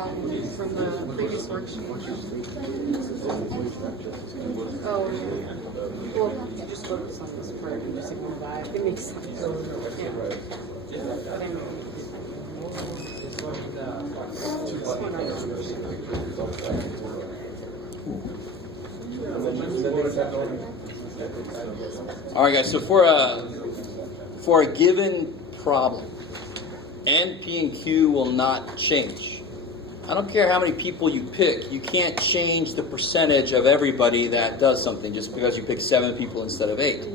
problem from the previous worksheet. Oh, yeah. Well, you just focus on this part and just ignore that. It makes sense. Yeah. But anyway. This one I don't understand. All right, guys. So for a given problem, N, P, and Q will not change. I don't care how many people you pick. You can't change the percentage of everybody that does something just because you pick 7 people instead of 8.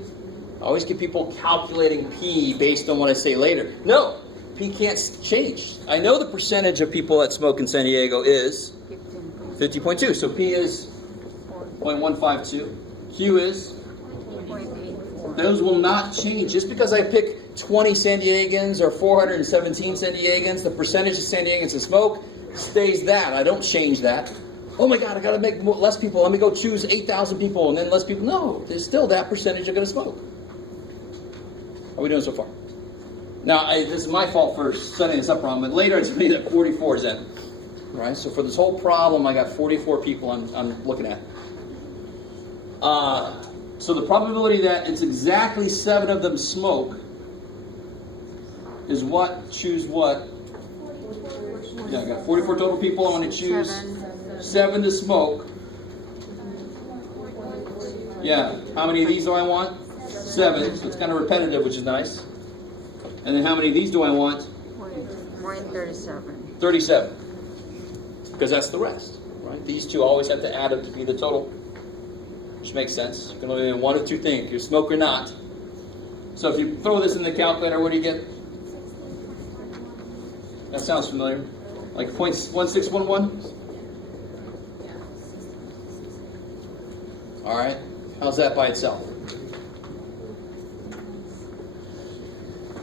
I always get people calculating P based on what I say later. No, P can't change. I know the percentage of people that smoke in San Diego is 50.2. So P is 0.152. Q is 0.84. Those will not change. Just because I pick 20 San Diegans or 417 San Diegans, the percentage of San Diegans that smoke stays that. I don't change that. Oh my God, I got to make less people. Let me go choose 8,000 people and then less people. No, there's still that percentage are going to smoke. How are we doing so far? Now, this is my fault for setting this up wrong, but later it's me that 44 is in. Right? So for this whole problem, I got 44 people I'm looking at. So the probability that it's exactly 7 of them smoke is what? Choose what? Yeah, I got 44 total people. I want to choose 7 to smoke. Yeah. How many of these do I want? 7. So it's kind of repetitive, which is nice. And then how many of these do I want? More than 37. 37. Because that's the rest, right? These two always have to add up to be the total, which makes sense. You can only do one of two things: you smoke or not. So if you throw this in the calculator, what do you get? That sounds familiar. Like 0.1611? All right. How's that by itself?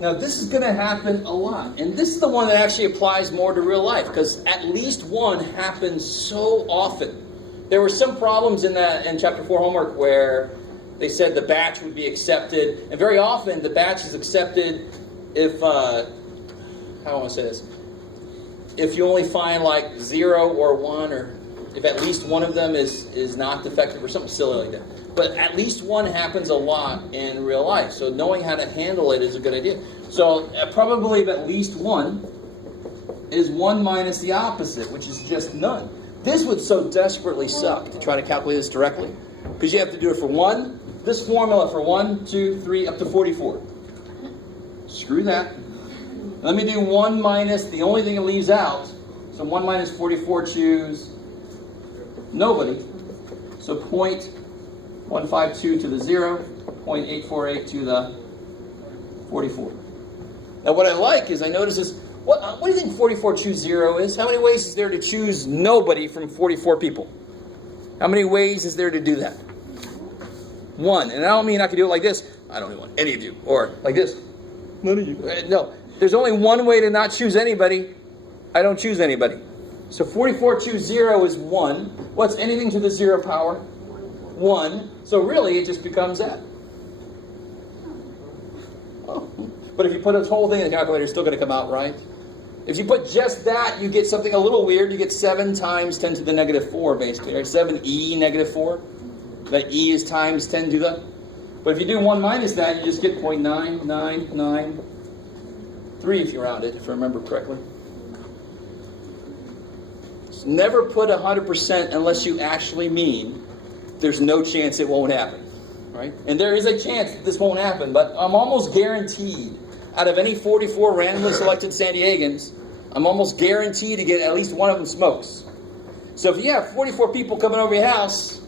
Now, this is going to happen a lot. And this is the one that actually applies more to real life, because at least one happens so often. There were some problems in Chapter 4 homework where they said the batch would be accepted. And very often, the batch is accepted if, how do I want to say this? If you only find like 0 or 1, or if at least one of them is not defective or something silly like that. But at least one happens a lot in real life. So knowing how to handle it is a good idea. So a probability of at least 1 is 1 minus the opposite, which is just none. This would so desperately suck to try to calculate this directly, because you have to do it for 1. This formula for 1, 2, 3, up to 44. Screw that. Let me do 1 minus the only thing it leaves out. So 1 minus 44, choose nobody. So 0.152 to the 0, 0.848 to the 44. Now what I like is I notice this. What do you think 44 choose 0 is? How many ways is there to choose nobody from 44 people? How many ways is there to do that? 1. And I don't mean I can do it like this. I don't want any of you. Or like this. None of you. No. There's only one way to not choose anybody. I don't choose anybody. So 44 choose 0 is 1. What's anything to the 0 power? 1. So really it just becomes that. Oh. But if you put this whole thing in the calculator, it's still going to come out right. If you put just that, you get something a little weird. You get 7 times 10 to the negative 4, basically. Right? 7e negative 4. That e is times 10 to the... But if you do 1 minus that, you just get 0.9993 if you round it, if I remember correctly. So never put 100% unless you actually mean there's no chance it won't happen. Right? And there is a chance that this won't happen, but I'm almost guaranteed, out of any 44 randomly selected San Diegans, I'm almost guaranteed to get at least one of them smokes. So if you have 44 people coming over your house,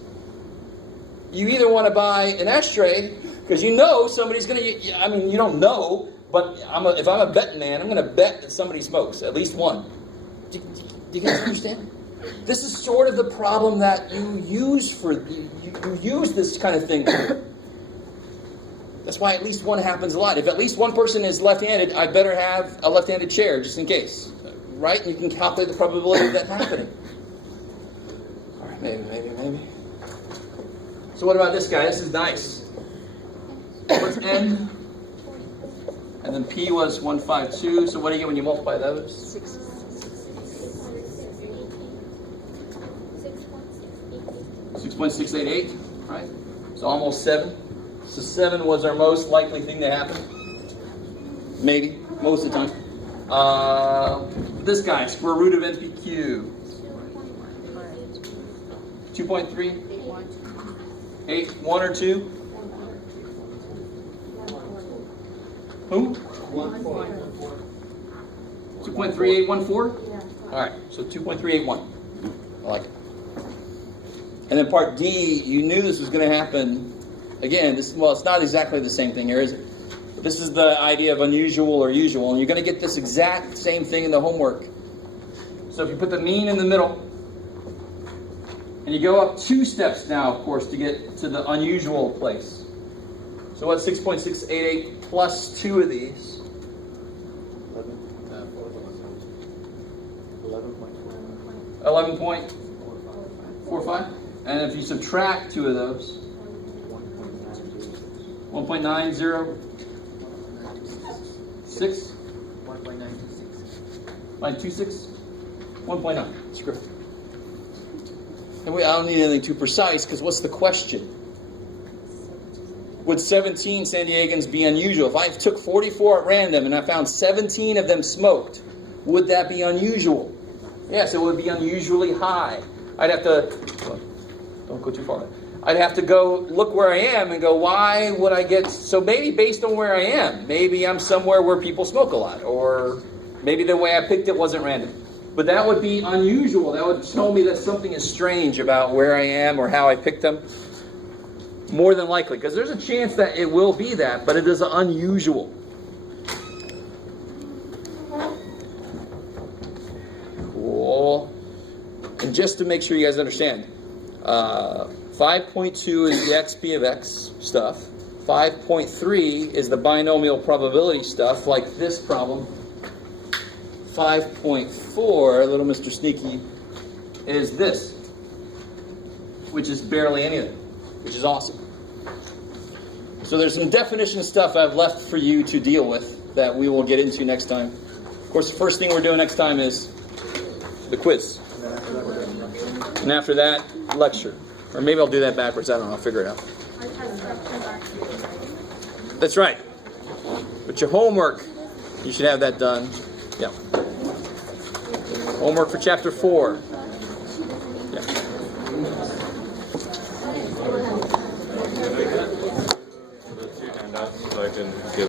you either want to buy an ashtray, because you know somebody's going to, I mean, you don't know, but if I'm a betting man, I'm going to bet that somebody smokes, at least one. Do you guys understand? This is sort of the problem that you use you use this kind of thing for. That's why at least one happens a lot. If at least one person is left-handed, I better have a left-handed chair just in case. Right? And you can calculate the probability of that happening. All right, maybe. So what about this guy? This is nice. What's N? And then P was 152. So what do you get when you multiply those? 6.688, right? So almost 7. So 7 was our most likely thing to happen. Maybe, most of the time. This guy, square root of NPQ. 2.3? 8, 1 or 2? Who? 2.3814? Alright, so 2.381. I like it. And then part D, you knew this was going to happen. Again, it's not exactly the same thing here, is it? This is the idea of unusual or usual, and you're going to get this exact same thing in the homework. So if you put the mean in the middle, and you go up 2 steps now, of course, to get to the unusual place. So what's 6.688 plus 2 of these? 11.45. And if you subtract 2 of those, 1.906? 1.926? 1.9. Screw it. And I don't need anything too precise, because what's the question? Would 17 San Diegans be unusual? If I took 44 at random and I found 17 of them smoked, would that be unusual? Yes, it would be unusually high. I'd have to, don't go too far. I'd have to go look where I am and go, why would I get, so maybe based on where I am, maybe I'm somewhere where people smoke a lot, or maybe the way I picked it wasn't random. But that would be unusual. That would tell me that something is strange about where I am or how I picked them. More than likely, because there's a chance that it will be that, but it is unusual. Cool. And just to make sure you guys understand, 5.2 is the XP of X stuff. 5.3 is the binomial probability stuff, like this problem. 5.4, little Mr. Sneaky, is this, which is barely anything, which is awesome. So there's some definition stuff I've left for you to deal with that we will get into next time. Of course, the first thing we're doing next time is the quiz. And after that, lecture. Or maybe I'll do that backwards. I don't know. I'll figure it out. That's right. But your homework, you should have that done. Yeah. Homework for chapter 4.